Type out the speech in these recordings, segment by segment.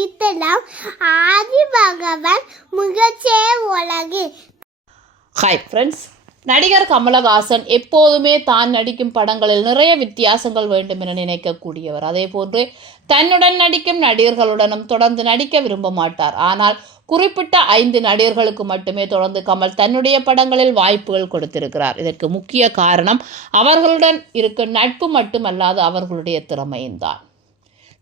அளித்தலாம் ஆதி பகவான் முகச்சே உலகு hi friends நடிகர் கமலஹாசன் எப்போதுமே தான் நடிக்கும் படங்களில் நிறைய வித்தியாசங்கள் வேண்டும் என நினைக்கக்கூடியவர். அதே போன்று தன்னுடன் நடிக்கும் நடிகர்களுடனும் தொடர்ந்து நடிக்க விரும்ப மாட்டார். ஆனால் குறிப்பிட்ட ஐந்து நடிகர்களுக்கு மட்டுமே தொடர்ந்து கமல் தன்னுடைய படங்களில் வாய்ப்புகள் கொடுத்திருக்கிறார். இதற்கு முக்கிய காரணம் அவர்களுடன் இருக்கும் நட்பு மட்டுமல்லாது அவர்களுடைய திறமையும் தான்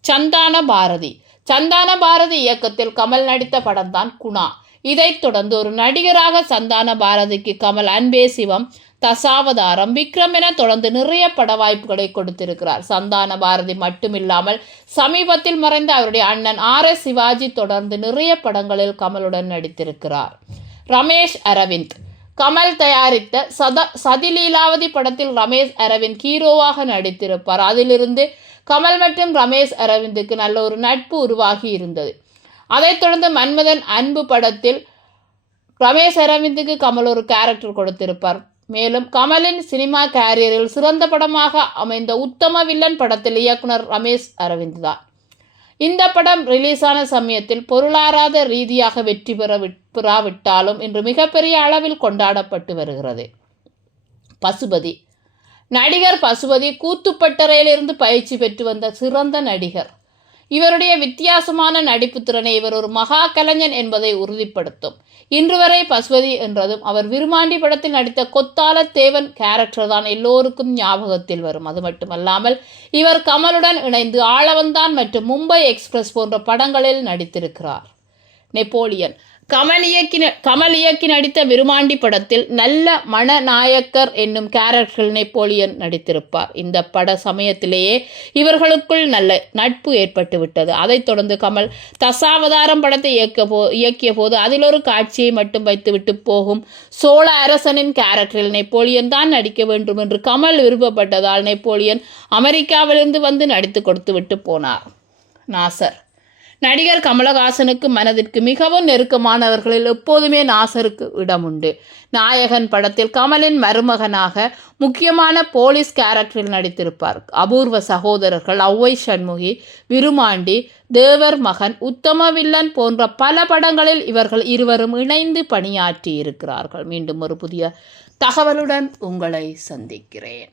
சந்தான பாரதி. சந்தான பாரதி இயக்கத்தில் கமல் நடித்த படம்தான் குணா. இதைத் தொடர்ந்து ஒரு நடிகராக சந்தான பாரதிக்கு கமல் அன்பே சிவம் தசாவதாரம் விக்ரம் என தொடர்ந்து நிறைய பட வாய்ப்புகளை கொடுத்திருக்கிறார். சந்தான பாரதி மட்டுமில்லாமல் சமீபத்தில் மறைந்த அவருடைய அண்ணன் ஆர் எஸ் சிவாஜி தொடர்ந்து நிறைய படங்களில் கமலுடன் நடித்திருக்கிறார். ரமேஷ் அரவிந்த். கமல் தயாரித்த சத சதிலீலாவதி படத்தில் ரமேஷ் அரவிந்த் ஹீரோவாக நடித்திருப்பார். அதிலிருந்து கமல் மற்றும் ரமேஷ் அரவிந்துக்கு நல்ல ஒரு நட்பு உருவாகி இருந்தது. அதைத் தொடர்ந்து மன்மதன் அன்பு படத்தில் ரமேஷ் அரவிந்துக்கு கமல் ஒரு கேரக்டர் கொடுத்திருப்பார். மேலும் கமலின் சினிமா கேரியரில் சிறந்த படமாக அமைந்த உத்தம வில்லன் படத்தில் இயக்குனர் ரமேஷ் அரவிந்த் தான் இந்த படம் ரிலீஸ் ஆன சமயத்தில் பொருளாதார ரீதியாக வெற்றி பெற பெறாவிட்டாலும் இன்று மிகப்பெரிய அளவில் கொண்டாடப்பட்டு வருகிறது. பசுபதி. நடிகர் பசுபதி கூத்துப்பட்டறையிலிருந்து பயிற்சி பெற்று வந்த சிறந்த நடிகர். இவருடைய வித்தியாசமான நடிப்பு திறனை இவர் ஒரு மகா கலைஞன் என்பதை உறுதிப்படுத்தும். இன்று வரை பசுவதி என்றதும் அவர் விருமாண்டி படத்தில் நடித்த கொத்தால தேவன் கேரக்டர் தான் எல்லோருக்கும் ஞாபகத்தில் வரும். அது மட்டுமல்லாமல் இவர் கமலுடன் இணைந்து ஆளவந்தான் மற்றும் மும்பை எக்ஸ்பிரஸ் போன்ற படங்களில் நடித்திருக்கிறார். நெப்போலியன். கமல் இயக்கி கமல் இயக்கி நடித்த விருமாண்டி படத்தில் நல்ல மணநாயக்கர் என்னும் கேரக்டரில் நெப்போலியன் நடித்திருப்பார். இந்த பட சமயத்திலேயே இவர்களுக்குள் நல்ல நட்பு ஏற்பட்டு விட்டது அதைத் தொடர்ந்து கமல் தசாவதாரம் படத்தை இயக்க போ இயக்கிய போது அதில் ஒரு காட்சியை மட்டும் வைத்துவிட்டு போகும் சோழ அரசனின் கேரக்டரில் நெப்போலியன் தான் நடிக்க வேண்டும் என்று கமல் விருப்பப்பட்டதால் நெப்போலியன் அமெரிக்காவிலிருந்து வந்து நடித்து கொடுத்து விட்டு போனார். நாசர். நடிகர் கமலஹாசனுக்கு மனதிற்கு மிகவும் நெருக்கமானவர்களில் எப்போதுமே நாசருக்கு இடம் உண்டு நாயகன் படத்தில் கமலின் மருமகனாக முக்கியமான போலீஸ் கேரக்டரில் நடித்திருப்பார். அபூர்வ சகோதரர்கள் ஔவை சண்முகி விருமாண்டி தேவர் மகன் உத்தம வில்லன் போன்ற பல படங்களில் இவர்கள் இருவரும் இணைந்து பணியாற்றி இருக்கிறார்கள் மீண்டும் ஒரு புதிய தகவலுடன் உங்களை சந்திக்கிறேன்.